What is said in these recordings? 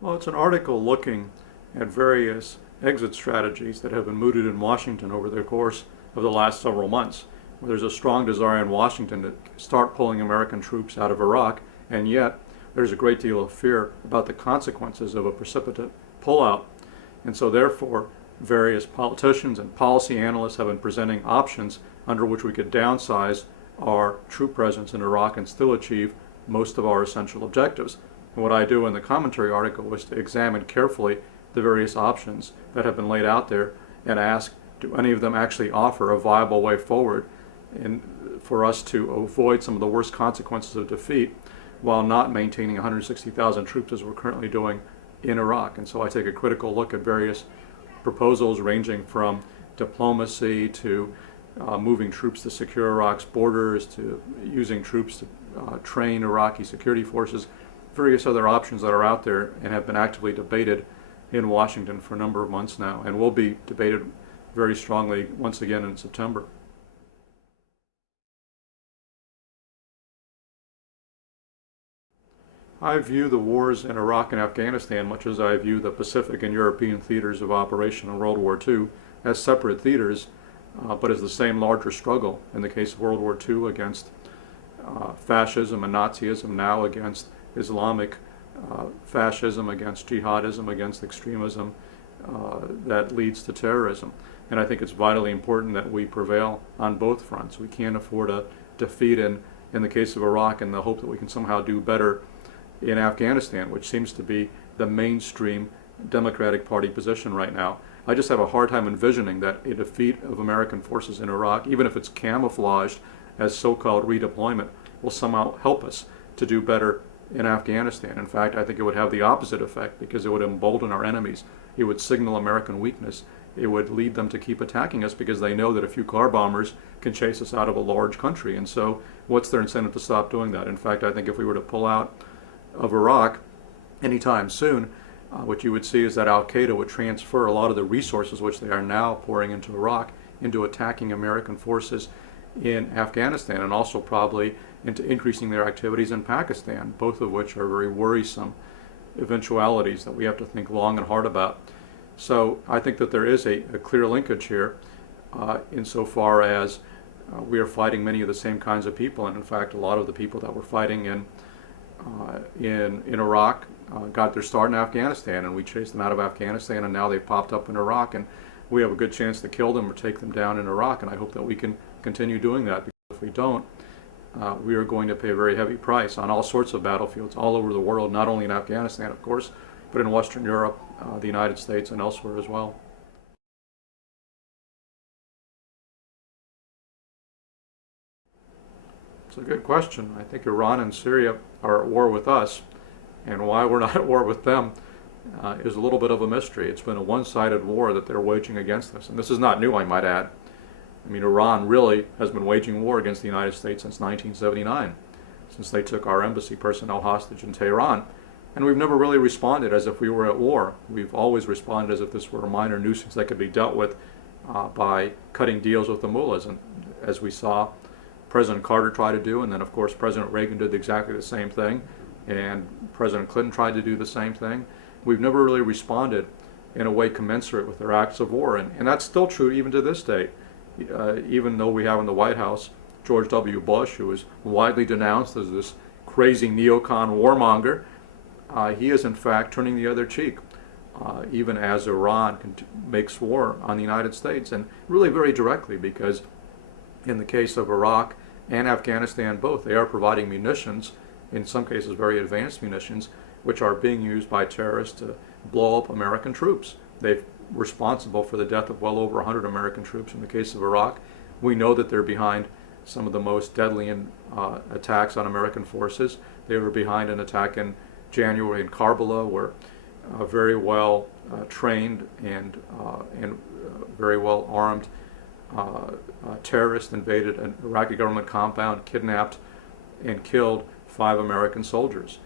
Well, it's an article looking at various exit strategies that have been mooted in Washington over the course of the last several months. There's a strong desire in Washington to start pulling American troops out of Iraq, and yet there's a great deal of fear about the consequences of a precipitate pullout. And so, therefore, various politicians and policy analysts have been presenting options under which we could downsize our troop presence in Iraq and still achieve most of our essential objectives. And what I do in the commentary article was to examine carefully the various options that have been laid out there and ask, do any of them actually offer a viable way forward and for us to avoid some of the worst consequences of defeat while not maintaining 160,000 troops as we're currently doing in Iraq. And so I take a critical look at various proposals ranging from diplomacy to moving troops to secure Iraq's borders, to using troops to train Iraqi security forces, various other options that are out there and have been actively debated in Washington for a number of months now and will be debated very strongly once again in September. I view the wars in Iraq and Afghanistan, much as I view the Pacific and European theaters of operation in World War II, as separate theaters, but as the same larger struggle. In the case of World War II against fascism and Nazism, now against Islamic fascism, against jihadism, against extremism that leads to terrorism. And I think it's vitally important that we prevail on both fronts. We can't afford a defeat in the case of Iraq in the hope that we can somehow do better in Afghanistan, which seems to be the mainstream Democratic Party position right now. I just have a hard time envisioning that a defeat of American forces in Iraq, even if it's camouflaged as so-called redeployment, will somehow help us to do better in Afghanistan. In fact, I think it would have the opposite effect because it would embolden our enemies. It would signal American weakness. It would lead them to keep attacking us because they know that a few car bombers can chase us out of a large country. And so what's their incentive to stop doing that? In fact, I think if we were to pull out of Iraq anytime soon, what you would see is that Al-Qaeda would transfer a lot of the resources which they are now pouring into Iraq into attacking American forces in Afghanistan and also probably into increasing their activities in Pakistan, both of which are very worrisome eventualities that we have to think long and hard about. So I think that there is a clear linkage here insofar as we are fighting many of the same kinds of people, and in fact a lot of the people that we're fighting in Iraq got their start in Afghanistan, and we chased them out of Afghanistan, and now they've popped up in Iraq, and we have a good chance to kill them or take them down in Iraq, and I hope that we can continue doing that, because if we don't, we are going to pay a very heavy price on all sorts of battlefields all over the world, not only in Afghanistan, of course, but in Western Europe, the United States, and elsewhere as well. It's a good question. I think Iran and Syria are at war with us, and why we're not at war with them is a little bit of a mystery. It's been a one-sided war that they're waging against us, and this is not new, I might add. I mean, Iran really has been waging war against the United States since 1979, since they took our embassy personnel hostage in Tehran, and we've never really responded as if we were at war. We've always responded as if this were a minor nuisance that could be dealt with by cutting deals with the mullahs, and as we saw President Carter try to do, and then of course President Reagan did exactly the same thing, and President Clinton tried to do the same thing. We've never really responded in a way commensurate with their acts of war, and that's still true even to this day. Even though we have in the White House George W. Bush, who is widely denounced as this crazy neocon warmonger, he is in fact turning the other cheek, even as Iran makes war on the United States, and really very directly, because in the case of Iraq and Afghanistan both, they are providing munitions, in some cases very advanced munitions, which are being used by terrorists to blow up American troops. They're responsible for the death of well over 100 American troops in the case of Iraq. We know that they're behind some of the most deadly attacks on American forces. They were behind an attack in January in Karbala, where very well trained and very well armed terrorists invaded an Iraqi government compound, kidnapped and killed 5 American soldiers.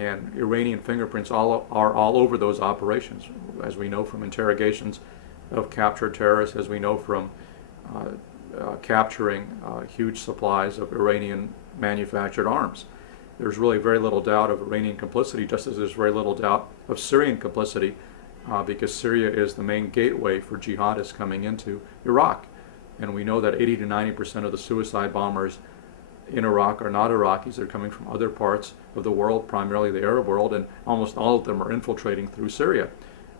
And Iranian fingerprints are all over those operations, as we know from interrogations of captured terrorists, as we know from capturing huge supplies of Iranian manufactured arms. there's really very little doubt of Iranian complicity, just as there's very little doubt of Syrian complicity, because Syria is the main gateway for jihadists coming into Iraq. And we know that 80 to 90% of the suicide bombers in Iraq are not Iraqis. They're coming from other parts of the world, primarily the Arab world, and almost all of them are infiltrating through Syria.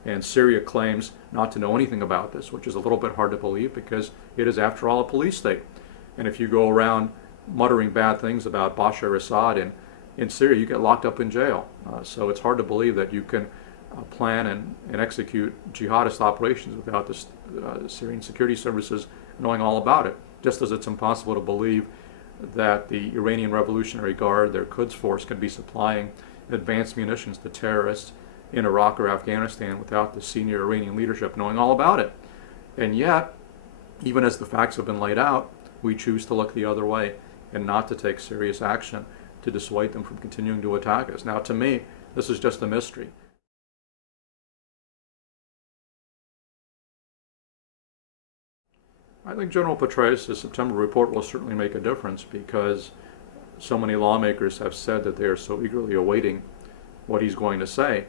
And Syria claims not to know anything about this, which is a little bit hard to believe because it is, after all, a police state. And if you go around muttering bad things about Bashar al-Assad in Syria, you get locked up in jail. So it's hard to believe that you can plan and execute jihadist operations without the Syrian security services knowing all about it. Just as it's impossible to believe that the Iranian Revolutionary Guard, their Quds force, can be supplying advanced munitions to terrorists in Iraq or Afghanistan without the senior Iranian leadership knowing all about it. And yet, even as the facts have been laid out, we choose to look the other way and not to take serious action to dissuade them from continuing to attack us. Now, to me, this is just a mystery. I think General Petraeus' September report will certainly make a difference because so many lawmakers have said that they are so eagerly awaiting what he's going to say.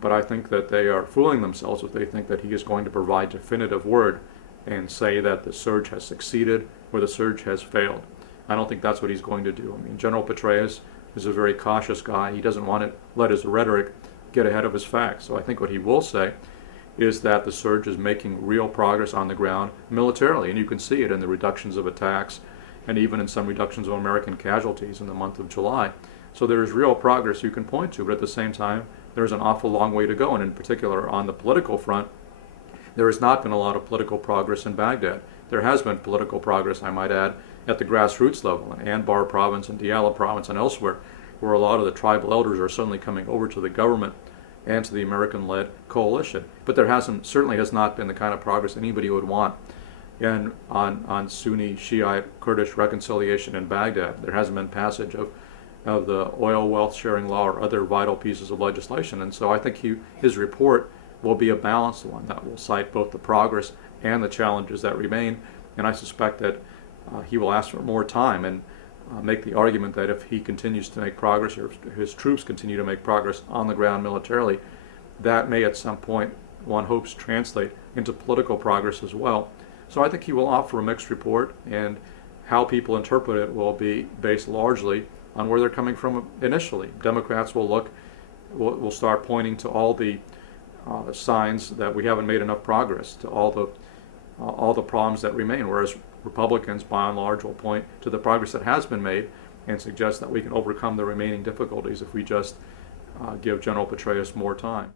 But I think that they are fooling themselves if they think that he is going to provide definitive word and say that the surge has succeeded or the surge has failed. I don't think that's what he's going to do. I mean, General Petraeus is a very cautious guy. He doesn't want to let his rhetoric get ahead of his facts. So I think what he will say is that the surge is making real progress on the ground militarily, and you can see it in the reductions of attacks and even in some reductions of American casualties in the month of July. So there is real progress you can point to, but at the same time, there's an awful long way to go, and in particular on the political front, there has not been a lot of political progress in Baghdad. There has been political progress, I might add, at the grassroots level in Anbar province and Diyala province and elsewhere, where a lot of the tribal elders are suddenly coming over to the government and to the American-led coalition. But there certainly has not been the kind of progress anybody would want on Sunni Shiite Kurdish reconciliation in Baghdad. There hasn't been passage of the oil wealth sharing law or other vital pieces of legislation. And so I think his report will be a balanced one that will cite both the progress and the challenges that remain. And I suspect that he will ask for more time and make the argument that if he continues to make progress, or if his troops continue to make progress on the ground militarily, that may at some point, one hopes, translate into political progress as well. So I think he will offer a mixed report, and how people interpret it will be based largely on where they're coming from initially. Democrats will start pointing to all the signs that we haven't made enough progress, to all the problems that remain, whereas Republicans, by and large, will point to the progress that has been made and suggest that we can overcome the remaining difficulties if we just give General Petraeus more time.